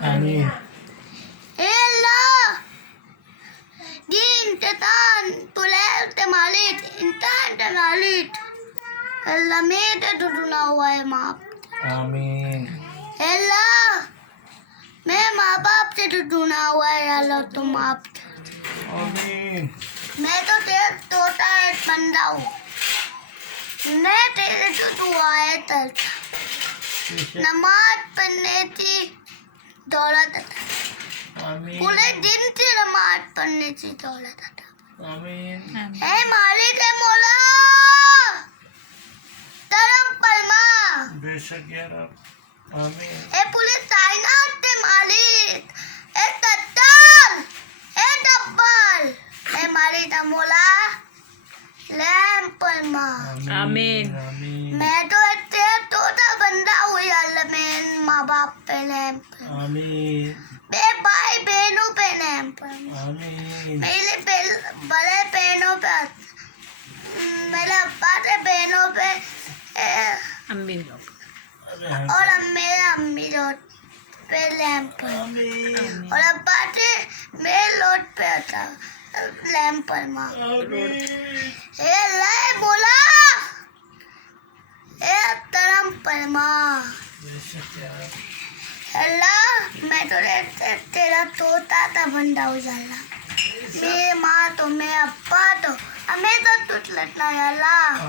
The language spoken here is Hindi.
Amin. Ella din tetan tulel te malit intan te malit Ella mede duduna huआ माप Amin. Ella मैं माँ बाप से डूना हुआ है अल्लाह तुम माप Amin. मैं तो तेरा तोता एक बंदा हूँ मैं तेरे तो दुआ है तरता नमाज पढ़ने की दौलत आता Amin. पूरे दिन से नमाज पढ़ने की दौलत आता Amin. हे मालिक है मौला तरम परमा बेशक या रब. Amin. हे पुलिस कायनात के मालिक हे तत्ताल हे डब्बल हे मालिक है मौला लैम परमा Amin. Amin. मैं तो तेरा तोता बंदा हूँ अल्लाह मैं माँ बाप पे लैम Amin. मेरे भाई बहनों पे लैम Amin. मेरे बड़े बहनों पे मेरे अब्बा के बहनों पे Amin. और मेरे अम्मी लोट पे लैंप Amin. और अब्बा के मेरे लोट पे आता लैंप पर माँ Amin. ए अल्लाह बोला ए तरम पर माँ बेशक या रब. अल्लाह मैं तो तेरा तोता था बंदा हो जाला मेरे माँ तो मेरे अब्बा तो हमें तो तुझ लटना अल्लाह